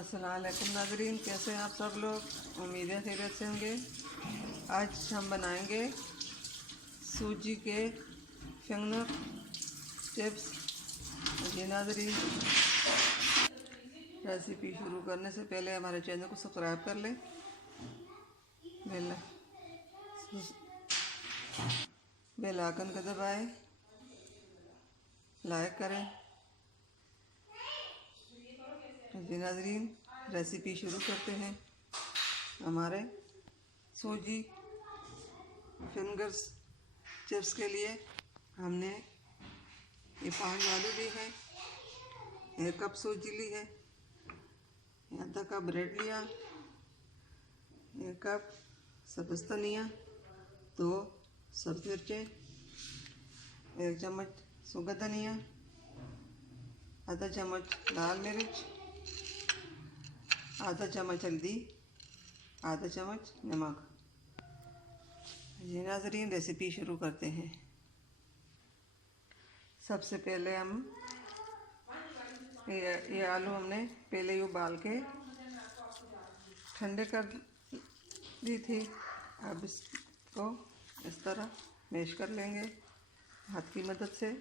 अस्सलाम वालेकुम नाज़रीन, कैसे हैं आप सब लोग। उम्मीद है खैरियत से होंगे। आज हम बनाएंगे सूजी के फिंगर चिप्स। जी नाज़रीन, रेसिपी शुरू करने से पहले हमारे चैनल को सब्सक्राइब कर लें, बेल आइकन को दबाएं, लाइक करें। जी नाज़रीन, रेसिपी शुरू करते हैं। हमारे सूजी फिंगर्स चिप्स के लिए हमने ये 5 आलू ली है, 1 कप सूजी ली है, आधा कप ब्रेड लिया, 1 कप सब्ज़ धनिया, 2 सब्ज़ मिर्चें, 1 चम्मच सूखा धनिया, आधा चम्मच लाल मिर्च, आधा चम्मच हल्दी, आधा चम्मच नमक। ये नाज़रीन, रेसिपी शुरू करते हैं। सबसे पहले हम ये आलू हमने पहले ही उबाल के ठंडे कर दी थी। अब इसको इस तरह मैश कर लेंगे हाथ की मदद से।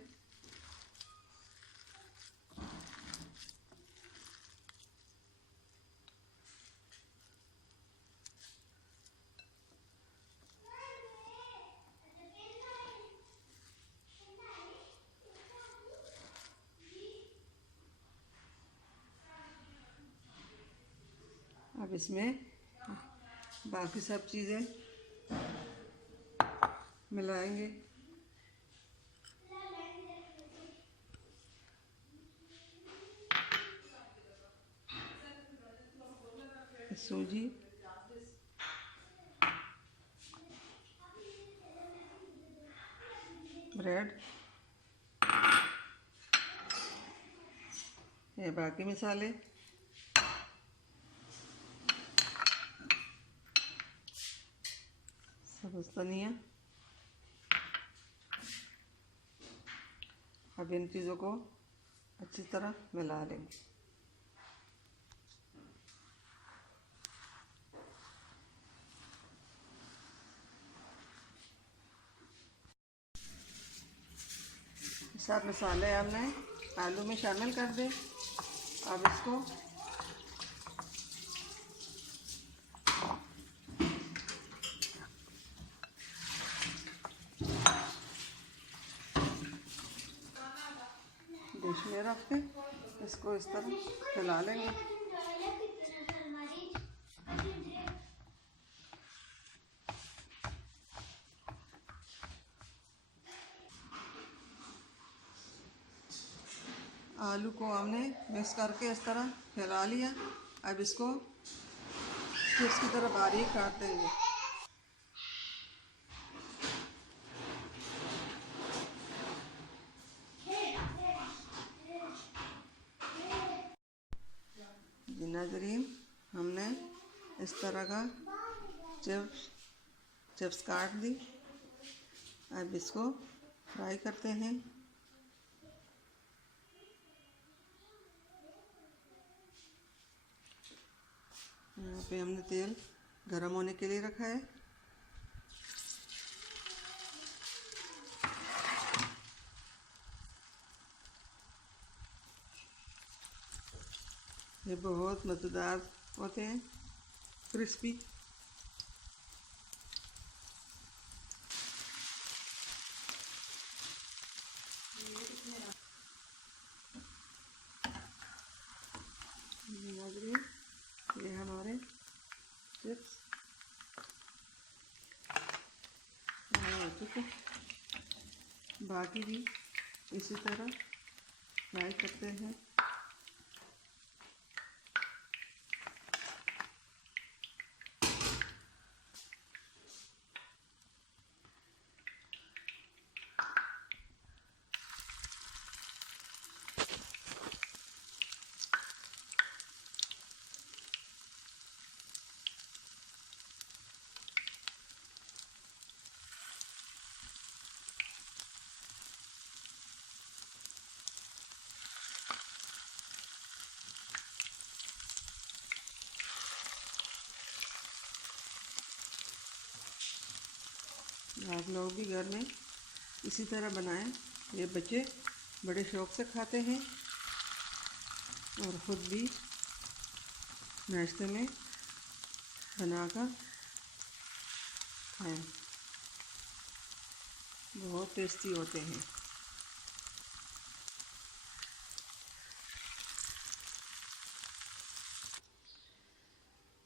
अब इसमें बाकी सब चीज़ें मिलाएंगे। सूजी, ब्रेड, ये बाकी मसाले, सब्ज़ धनिया। अब इन चीज़ों को अच्छी तरह मिला लेंगे। सब मसाले हमने आलू में शामिल कर दे। अब इसको डिश में रख के इसको इस तरह फैला लेंगे। आलू को हमने मिक्स करके इस तरह फैला लिया। अब इसको चिप्स की तरह बारीक काट देंगे। जी नाज़रीन, हमने इस तरह का चिप्स काट दी। अब इसको फ्राई करते हैं। यहाँ पे हमने तेल गरम होने के लिए रखा है। ये बहुत मज़ेदार होते हैं, क्रिस्पी। नाज़रीन, ये हमारे चिप्स हो चुके। बाकी भी इसी तरह फ्राई करते हैं। आप लोग भी घर में इसी तरह बनाएं। ये बच्चे बड़े शौक़ से खाते हैं और ख़ुद भी नाश्ते में बनाकर खाएं। बहुत टेस्टी होते हैं।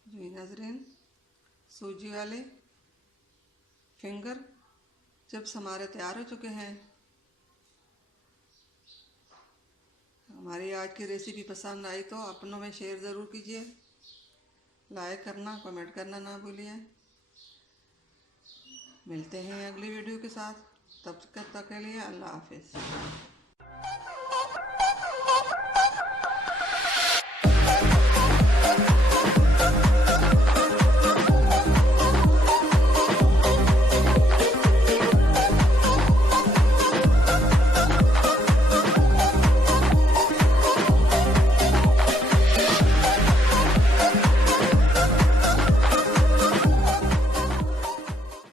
जी नाज़रीन, सूजी वाले फिंगर चिप्स हमारे तैयार हो चुके हैं। हमारी आज की रेसिपी पसंद आई तो अपनों में शेयर ज़रूर कीजिए, लाइक करना, कमेंट करना ना भूलिए। मिलते हैं अगली वीडियो के साथ, तब तक के लिए अल्लाह हाफ़िज़।